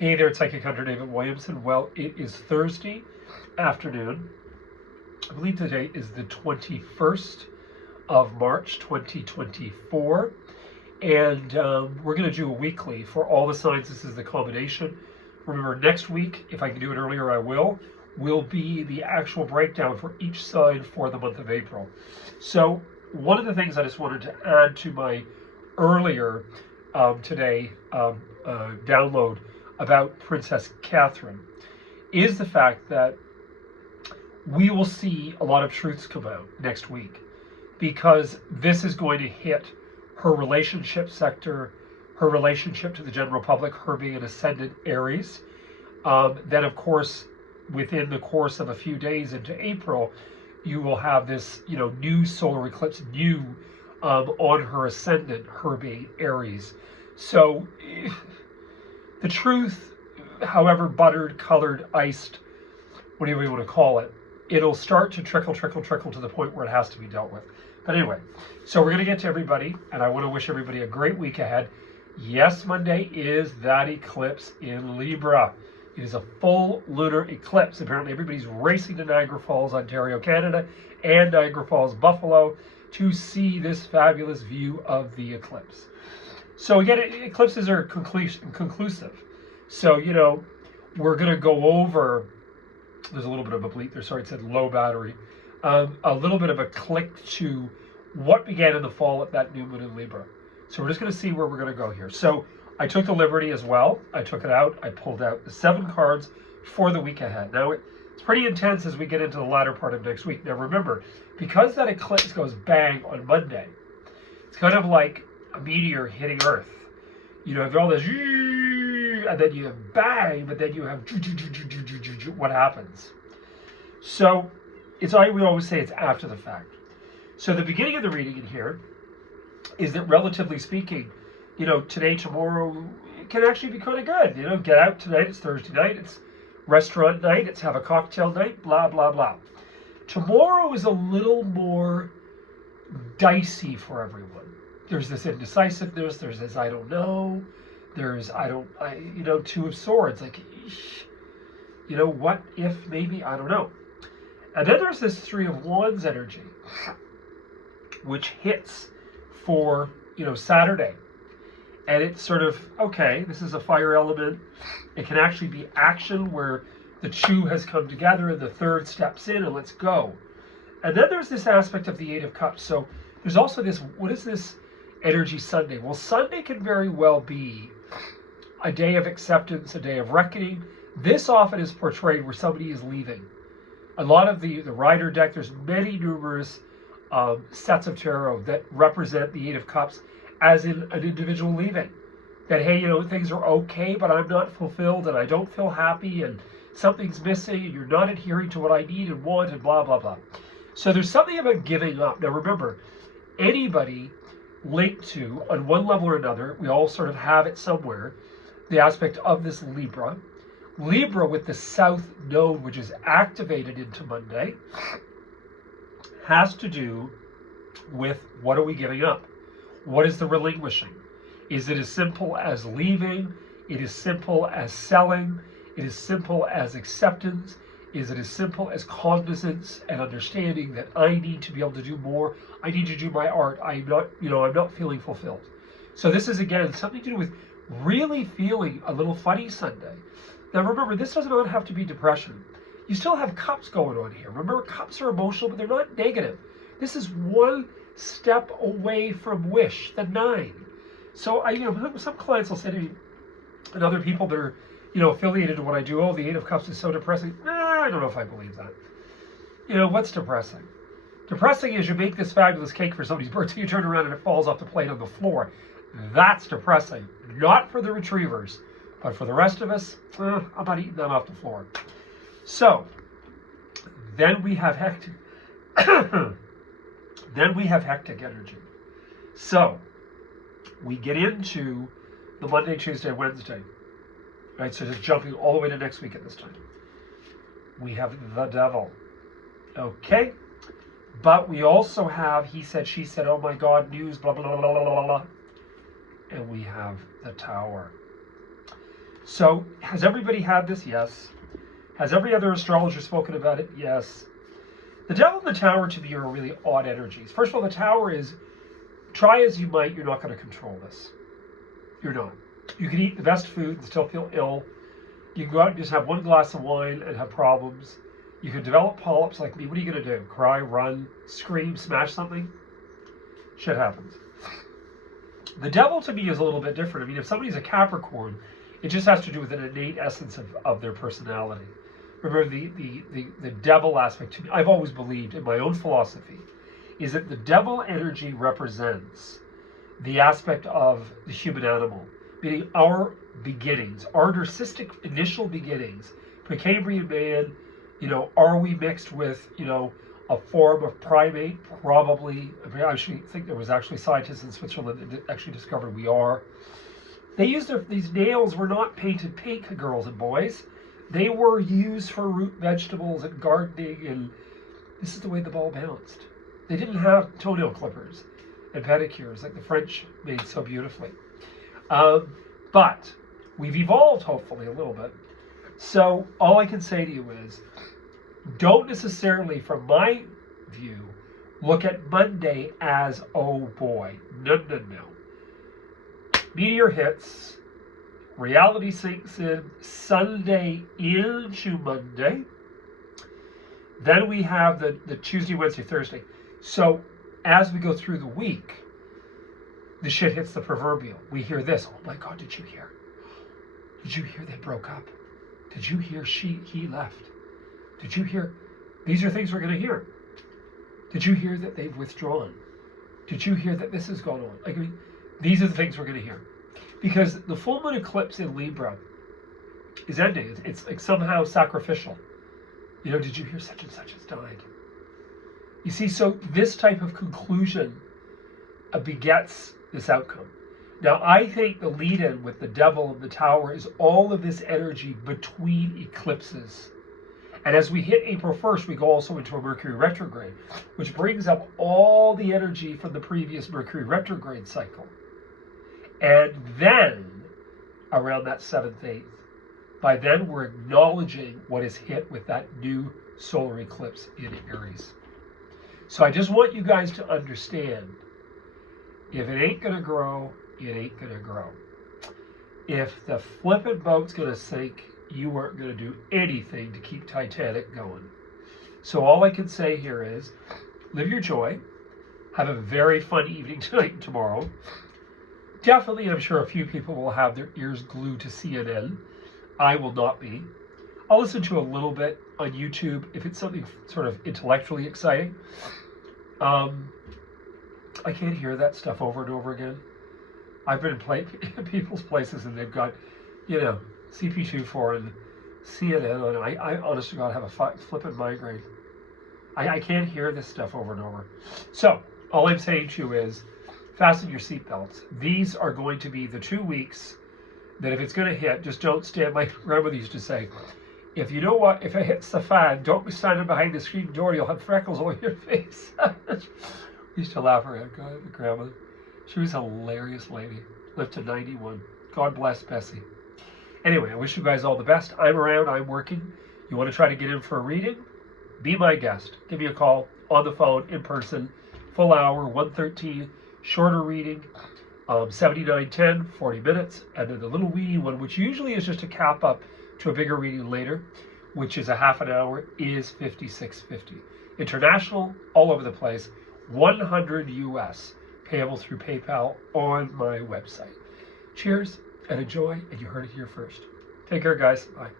Hey there, it's Psychic Hunter David Williamson. Well, it is Thursday afternoon. I believe today is the 21st of March, 2024. And we're going to do a weekly for all the signs. This is the combination. Remember, next week, if I can do it earlier, I will be the actual breakdown for each sign for the month of April. So one of the things I just wanted to add to my earlier today download about Princess Catherine is the fact that we will see a lot of truths come out next week, because this is going to hit her relationship sector, her relationship to the general public, her being an ascendant Aries. Then, of course, within the course of a few days into April, you will have this, new solar eclipse, on her ascendant, her being Aries. So the truth, however buttered, colored, iced, whatever you want to call it, it'll start to trickle to the point where it has to be dealt with. But anyway, so we're going to get to everybody, and I want to wish everybody a great week ahead. Yes, Monday is that eclipse in Libra. It is a full lunar eclipse. Apparently everybody's racing to Niagara Falls, Ontario, Canada, and Niagara Falls, Buffalo, to see this fabulous view of the eclipse. So again, eclipses are conclusive. So, we're going to go over, there's a little bit of a bleep there, sorry, it said low battery, a little bit of a click to what began in the fall at that new moon in Libra. So we're just going to see where we're going to go here. So I took the liberty as well. I took it out. I pulled out the 7 cards for the week ahead. Now, it's pretty intense as we get into the latter part of next week. Now, remember, because that eclipse goes bang on Monday, it's kind of like a meteor hitting Earth. You have all this, and then you have bang, but then you have what happens. So we always say it's after the fact. So the beginning of the reading in here is that, relatively speaking, today, tomorrow, it can actually be kind of good. Get out tonight, it's Thursday night, it's restaurant night, it's have a cocktail night, blah, blah, blah. Tomorrow is a little more dicey for everyone. There's this indecisiveness, there's this I don't know, there's Two of Swords, like, what if, maybe, I don't know. And then there's this Three of Wands energy, which hits for, Saturday. And it's sort of, okay, this is a fire element. It can actually be action where the two has come together and the third steps in and let's go. And then there's this aspect of the Eight of Cups. So there's also this, what is this energy Sunday? Well, Sunday can very well be a day of acceptance, a day of reckoning. This often is portrayed where somebody is leaving. A lot of the Rider deck, there's many numerous sets of tarot that represent the Eight of Cups as in an individual leaving. That, hey, things are okay, but I'm not fulfilled and I don't feel happy and something's missing and you're not adhering to what I need and want and blah, blah, blah. So there's something about giving up. Now remember, anybody linked to, on one level or another, we all sort of have it somewhere, the aspect of this Libra. Libra with the South Node, which is activated into Monday, has to do with what are we giving up? What is the relinquishing? Is it as simple as leaving? It is simple as selling? It is simple as acceptance? Is it as simple as cognizance and understanding that I need to be able to do more? I need to do my art. I'm not feeling fulfilled. So this is, again, something to do with really feeling a little funny Sunday. Now remember, this does not have to be depression. You still have cups going on here. Remember, cups are emotional, but they're not negative. This is one step away from wish, the 9. So some clients will say to me, and other people that are, affiliated to what I do, the Eight of Cups is so depressing. I don't know if I believe that. What's depressing? Depressing is you make this fabulous cake for somebody's birthday, you turn around and it falls off the plate on the floor. That's depressing. Not for the retrievers, but for the rest of us, I'm not eating that off the floor. So, then we have hectic. Then we have hectic energy. So, we get into the Monday, Tuesday, Wednesday. Right, so just jumping all the way to next week at this time. We have the Devil. Okay? But we also have he said, she said, oh my God, news, blah, blah, blah, blah, blah, blah. And we have the Tower. So, has everybody had this? Yes. Has every other astrologer spoken about it? Yes. The devil and the tower to me are really odd energies. First of all, the tower is, try as you might, you're not going to control this. You're not. You can eat the best food and still feel ill. You can go out and just have one glass of wine and have problems. You can develop polyps like me. What are you going to do? Cry, run, scream, smash something? Shit happens. The devil to me is a little bit different. I mean, if somebody's a Capricorn, it just has to do with an innate essence of their personality. Remember, the devil aspect to me, I've always believed in my own philosophy, is that the devil energy represents the aspect of the human animal, meaning our beginnings, our narcissistic initial beginnings, Precambrian man, are we mixed with, a form of primate? Probably. I actually think there was actually scientists in Switzerland that actually discovered we are. They used these nails were not painted pink, girls and boys. They were used for root vegetables and gardening, and this is the way the ball bounced. They didn't have toenail clippers and pedicures like the French made so beautifully. But we've evolved, hopefully, a little bit. So all I can say to you is, don't necessarily, from my view, look at Monday as, oh boy. No. Meteor hits, reality sinks in, Sunday into Monday. Then we have the Tuesday, Wednesday, Thursday. So as we go through the week, the shit hits the proverbial. We hear this. Oh my God, did you hear? Did you hear they broke up? Did you hear he left? Did you hear? These are things we're going to hear. Did you hear that they've withdrawn? Did you hear that this has gone on? I mean, these are the things we're going to hear. Because the full moon eclipse in Libra is ending. It's like somehow sacrificial. Did you hear such and such has died? You see, so this type of conclusion begets this outcome. Now, I think the lead-in with the devil and the tower is all of this energy between eclipses. And as we hit April 1st, we go also into a Mercury retrograde, which brings up all the energy from the previous Mercury retrograde cycle. And then, around that 7th, 8th, by then we're acknowledging what is hit with that new solar eclipse in Aries. So I just want you guys to understand, if it ain't going to grow, it ain't going to grow. If the flippin' boat's going to sink, you aren't going to do anything to keep Titanic going. So all I can say here is, live your joy. Have a very fun evening tonight and tomorrow. Definitely, I'm sure a few people will have their ears glued to CNN. I will not be. I'll listen to a little bit on YouTube if it's something sort of intellectually exciting. I can't hear that stuff over and over again. I've been in people's places and they've got, CP24 and CNN, and I honest to God have a flippin' migraine. I can't hear this stuff over and over. So, all I'm saying to you is, fasten your seatbelts. These are going to be the 2 weeks that if it's going to hit, just don't stand. My grandmother used to say, if you know what, if it hits the fan, don't be standing behind the screen door, you'll have freckles all over your face. We used to laugh around, God, the grandmother. She was a hilarious lady. Lived to 91. God bless Bessie. Anyway, I wish you guys all the best. I'm around. I'm working. You want to try to get in for a reading? Be my guest. Give me a call on the phone, in person, full hour, 1:13. Shorter reading, 79:10, 40 minutes. And then the little weedy one, which usually is just a cap up to a bigger reading later, which is a half an hour, is $56.50. International, all over the place. $100 US, payable through PayPal on my website. Cheers and enjoy, and you heard it here first. Take care, guys. Bye.